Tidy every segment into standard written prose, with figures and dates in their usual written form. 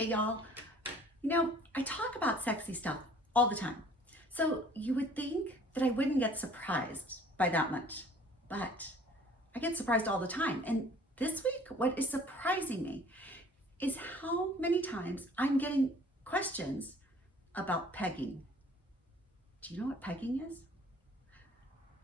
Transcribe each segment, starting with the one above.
Hey y'all, I talk about sexy stuff all the time. So you would think that I wouldn't get surprised by that much, but I get surprised all the time. And this week, what is surprising me is how many times I'm getting questions about pegging. Do you know what pegging is?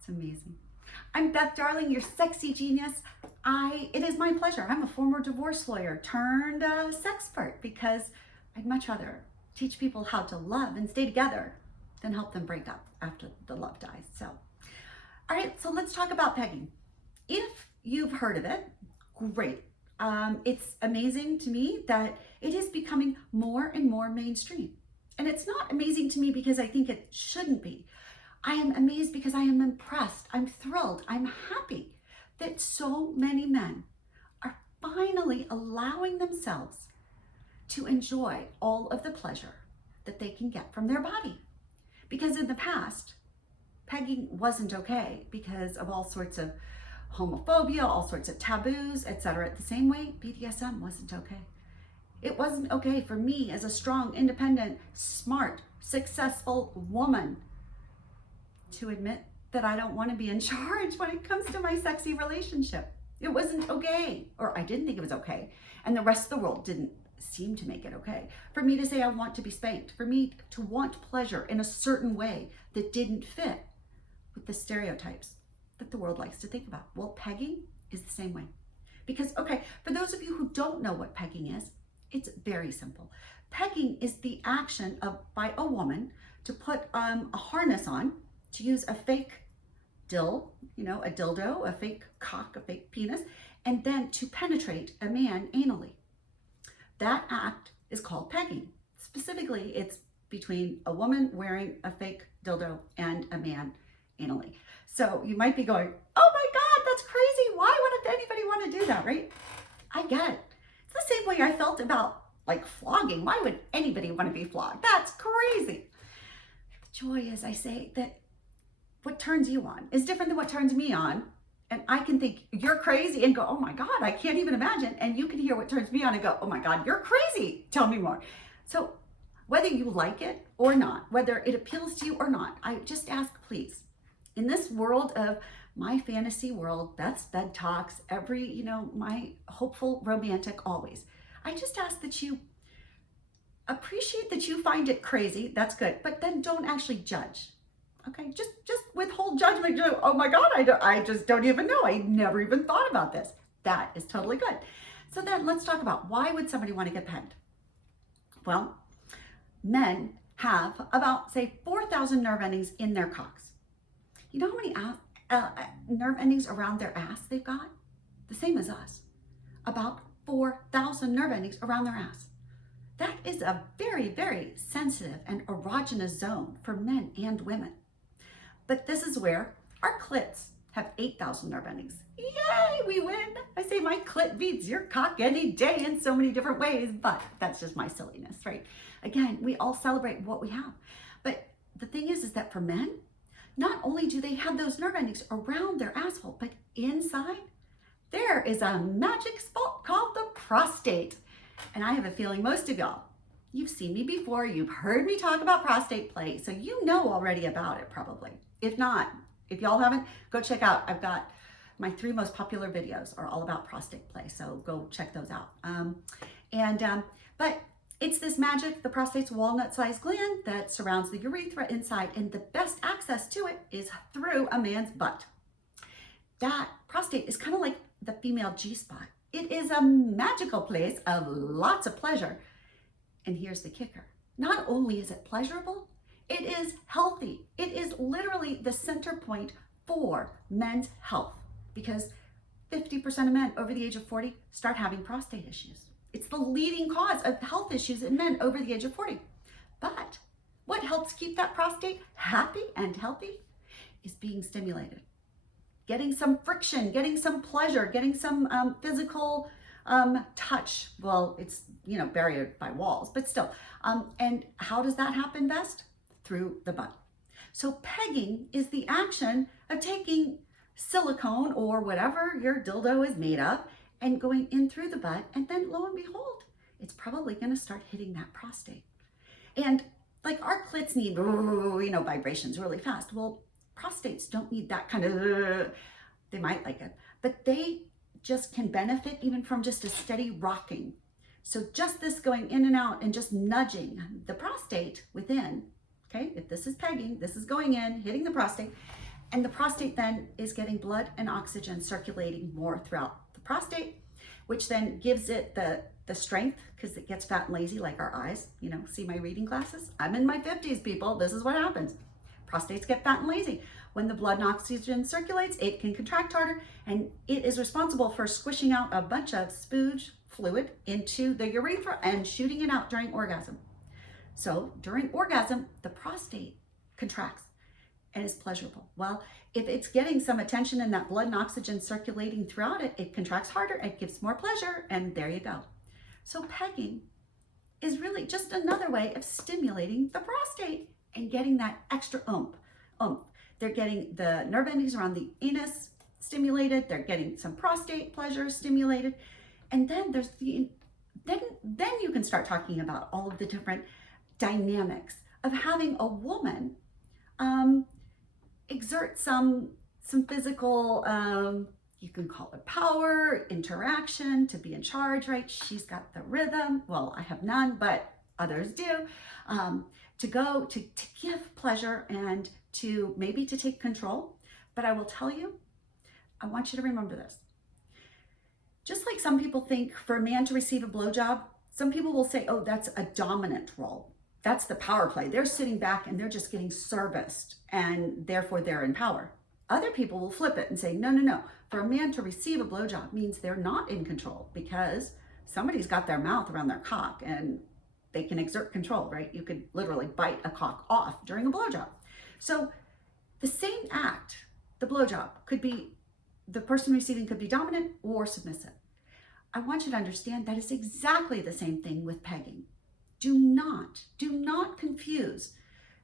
It's amazing. I'm Beth Darling, your sexy genius. It is my pleasure. I'm a former divorce lawyer turned sexpert because I'd much rather teach people how to love and stay together than help them break up after the love dies. So, all right, so let's talk about pegging. If you've heard of it, great. It's amazing to me that it is becoming more and more mainstream. And it's not amazing to me because I think it shouldn't be. I am amazed because I am impressed. I'm thrilled. I'm happy that so many men are finally allowing themselves to enjoy all of the pleasure that they can get from their body. Because in the past, pegging wasn't okay because of all sorts of homophobia, all sorts of taboos, etc. The same way BDSM wasn't okay. It wasn't okay for me as a strong, independent, smart, successful woman to admit that I don't want to be in charge when it comes to my sexy relationship. It wasn't okay, or I didn't think it was okay, and the rest of the world didn't seem to make it okay. For me to say I want to be spanked, for me to want pleasure in a certain way that didn't fit with the stereotypes that the world likes to think about. Well, pegging is the same way. Because, okay, for those of you who don't know what pegging is, it's very simple. Pegging is the action by a woman to put a harness on, to use a fake a dildo, a fake cock, a fake penis, and then to penetrate a man anally. That act is called pegging. Specifically, it's between a woman wearing a fake dildo and a man anally. So you might be going, oh my God, that's crazy. Why would anybody want to do that, right? I get it. It's the same way I felt about like flogging. Why would anybody want to be flogged? That's crazy. The joy is, I say, that what turns you on is different than what turns me on. And I can think you're crazy and go, oh my God, I can't even imagine. And you can hear what turns me on and go, oh my God, you're crazy. Tell me more. So whether you like it or not, whether it appeals to you or not, I just ask, please, in this world of my fantasy world, Beth's bed talks, my hopeful romantic always, I just ask that you appreciate that you find it crazy. That's good. But then don't actually judge. Okay, just withhold judgment. Oh my God, I just don't even know. I never even thought about this. That is totally good. So then let's talk about why would somebody want to get pegged? Well, men have about, say, 4,000 nerve endings in their cocks. You know how many nerve endings around their ass they've got? The same as us. About 4,000 nerve endings around their ass. That is a very, very sensitive and erogenous zone for men and women. But this is where our clits have 8,000 nerve endings. Yay, we win. I say my clit beats your cock any day in so many different ways, but that's just my silliness, right? Again, we all celebrate what we have. But the thing is that for men, not only do they have those nerve endings around their asshole, but inside, there is a magic spot called the prostate. And I have a feeling most of y'all, you've seen me before, you've heard me talk about prostate play, so you know already about it probably. If not, if y'all haven't, go check out, I've got my 3 most popular videos are all about prostate play, so go check those out. But it's this magic, the prostate's walnut-sized gland that surrounds the urethra inside, and the best access to it is through a man's butt. That prostate is kind of like the female G-spot. It is a magical place of lots of pleasure. And here's the kicker. Not only is it pleasurable, it is healthy. It is literally the center point for men's health because 50% of men over the age of 40 start having prostate issues. It's the leading cause of health issues in men over the age of 40. But what helps keep that prostate happy and healthy is being stimulated. Getting some friction, getting some pleasure, getting some physical touch. Well, it's, barriered by walls, but still. And how does that happen best? Through the butt. So pegging is the action of taking silicone or whatever your dildo is made of and going in through the butt, and then lo and behold, it's probably going to start hitting that prostate. And like our clits need, vibrations really fast. Well, prostates don't need that kind of, they might like it, but they just can benefit even from just a steady rocking. So just this going in and out and just nudging the prostate within, okay? If this is pegging, this is going in, hitting the prostate, and the prostate then is getting blood and oxygen circulating more throughout the prostate, which then gives it the strength, because it gets fat and lazy like our eyes. See my reading glasses? I'm in my 50s, people. This is what happens. Prostates get fat and lazy. When the blood and oxygen circulates, it can contract harder, and it is responsible for squishing out a bunch of spooge fluid into the urethra and shooting it out during orgasm. So during orgasm, the prostate contracts and is pleasurable. Well, if it's getting some attention and that blood and oxygen circulating throughout it, it contracts harder, it gives more pleasure, and there you go. So pegging is really just another way of stimulating the prostate and getting that extra oomph. They're getting the nerve endings around the anus stimulated, they're getting some prostate pleasure stimulated, and then there's then you can start talking about all of the different dynamics of having a woman exert some physical, you can call it power, interaction, to be in charge, right? She's got the rhythm. Well, I have none, but others do. To give pleasure and to maybe to take control. But I will tell you, I want you to remember this. Just like some people think for a man to receive a blowjob, some people will say, oh, that's a dominant role. That's the power play. They're sitting back and they're just getting serviced, and therefore they're in power. Other people will flip it and say, no. For a man to receive a blowjob means they're not in control, because somebody's got their mouth around their cock and they can exert control, right? You could literally bite a cock off during a blowjob. So the same act, the blowjob, could be, the person receiving could be dominant or submissive. I want you to understand that it's exactly the same thing with pegging. Do not confuse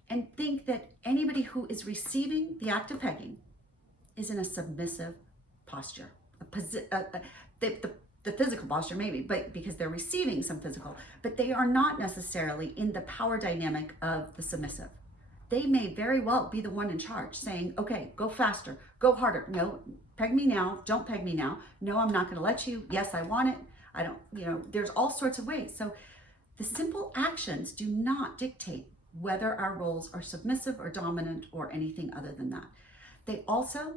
and think that anybody who is receiving the act of pegging is in a submissive posture. The physical posture maybe, but because they're receiving some physical, but they are not necessarily in the power dynamic of the submissive. They may very well be the one in charge, saying, okay, go faster, go harder. No, peg me now, don't peg me now. No, I'm not gonna let you. Yes, I want it. I don't, there's all sorts of ways. So the simple actions do not dictate whether our roles are submissive or dominant or anything other than that. They also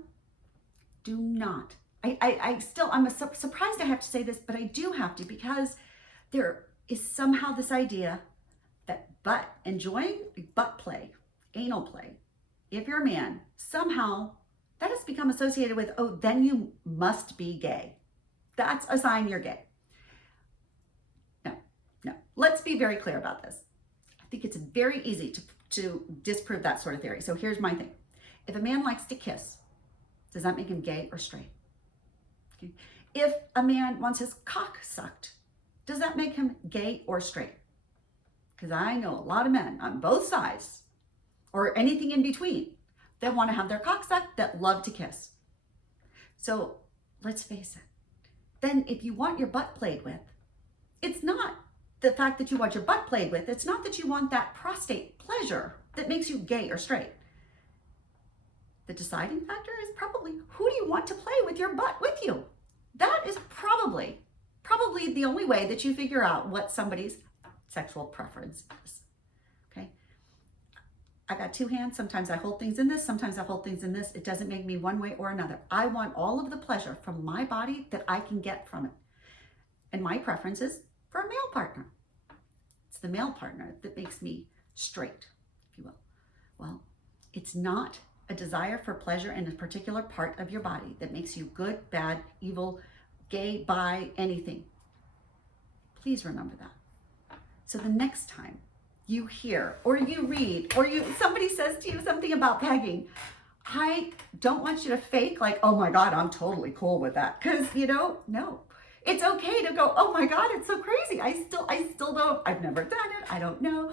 do not, I'm surprised I have to say this, but I do have to, because there is somehow this idea that enjoying butt play, anal play, if you're a man, somehow that has become associated with, oh, then you must be gay. That's a sign you're gay. No, let's be very clear about this. I think it's very easy to disprove that sort of theory. So here's my thing. If a man likes to kiss, does that make him gay or straight? Okay. If a man wants his cock sucked, does that make him gay or straight? Because I know a lot of men on both sides, or anything in between, that want to have their cock sucked, that love to kiss. So let's face it. Then if you want your butt played with, it's not the fact that you want your butt played with, it's not that you want that prostate pleasure that makes you gay or straight. The deciding factor is probably, who do you want to play with your butt with you? That is probably the only way that you figure out what somebody's sexual preference is. Okay? I got two hands. Sometimes I hold things in this, sometimes I hold things in this. It doesn't make me one way or another. I want all of the pleasure from my body that I can get from it. And my preference is for a male partner. It's the male partner that makes me straight, if you will. Well, it's not a desire for pleasure in a particular part of your body that makes you good, bad, evil, gay, bi, anything. Please remember that. So the next time you hear or you read or somebody says to you something about pegging, I don't want you to fake like, oh my God, I'm totally cool with that. Because, no. It's okay to go, oh my God, it's so crazy. I still don't, I've never done it. I don't know.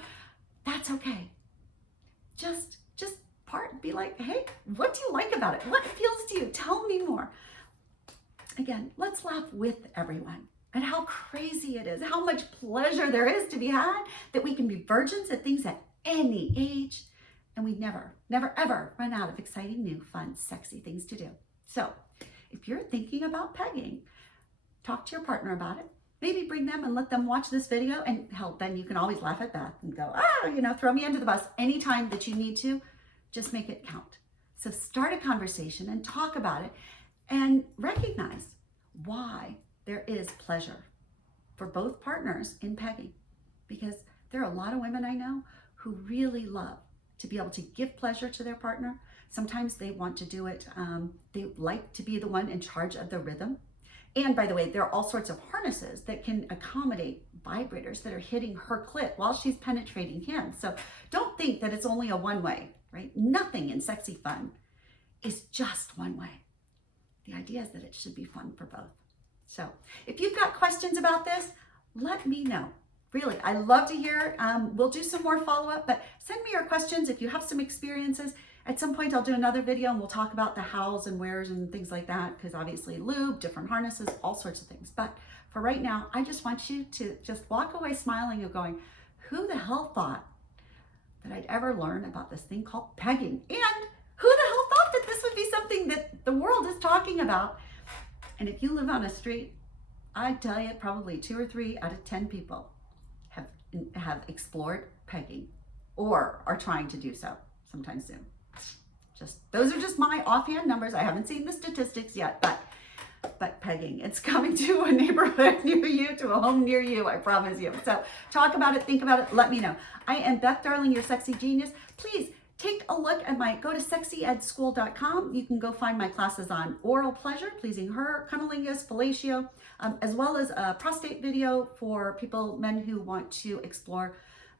That's okay. Just be like, hey, what do you like about it? What appeals to you? Tell me more. Again, let's laugh with everyone. and how crazy it is, how much pleasure there is to be had, that we can be virgins at things at any age, and we never, never, ever run out of exciting, new, fun, sexy things to do. So if you're thinking about pegging, talk to your partner about it. Maybe bring them and let them watch this video, and hell, then you can always laugh at Beth and go, throw me under the bus anytime that you need to. Just make it count. So start a conversation and talk about it, and recognize why there is pleasure for both partners in pegging, because there are a lot of women I know who really love to be able to give pleasure to their partner. Sometimes they want to do it, they like to be the one in charge of the rhythm. And by the way, there are all sorts of harnesses that can accommodate vibrators that are hitting her clit while she's penetrating him. So don't think that it's only a one way, right? Nothing in sexy fun is just one way. The idea is that it should be fun for both. So if you've got questions about this, let me know. Really, I love to hear. We'll do some more follow-up, but send me your questions if you have some experiences. At some point, I'll do another video and we'll talk about the hows and wheres and things like that, because obviously lube, different harnesses, all sorts of things. But for right now, I just want you to just walk away smiling and going, who the hell thought that I'd ever learn about this thing called pegging? And who the hell thought that this would be something that the world is talking about? And if you live on a street, I'd tell you probably 2 or 3 out of 10 people have explored pegging or are trying to do so sometime soon. Those are just my offhand numbers. I haven't seen the statistics yet, but pegging, it's coming to a neighborhood near you, to a home near you, I promise you. So talk about it, think about it, let me know. I am Beth Darling, your sexy genius. Please take a look at go to sexyedschool.com. You can go find my classes on oral pleasure, pleasing her, cunnilingus, fellatio, as well as a prostate video for men who want to explore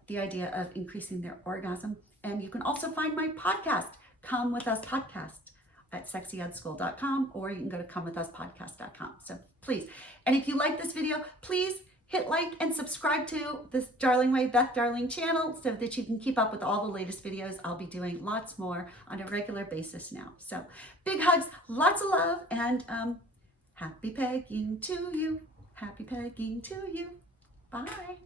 the idea of increasing their orgasm. And you can also find my podcast, Come With Us Podcast, at sexyedschool.com, or you can go to comewithuspodcast.com. So please, and if you like this video, please hit like and subscribe to this Darling Way, Beth Darling channel, so that you can keep up with all the latest videos. I'll be doing lots more on a regular basis now. So big hugs, lots of love, and happy pegging to you. Happy pegging to you. Bye.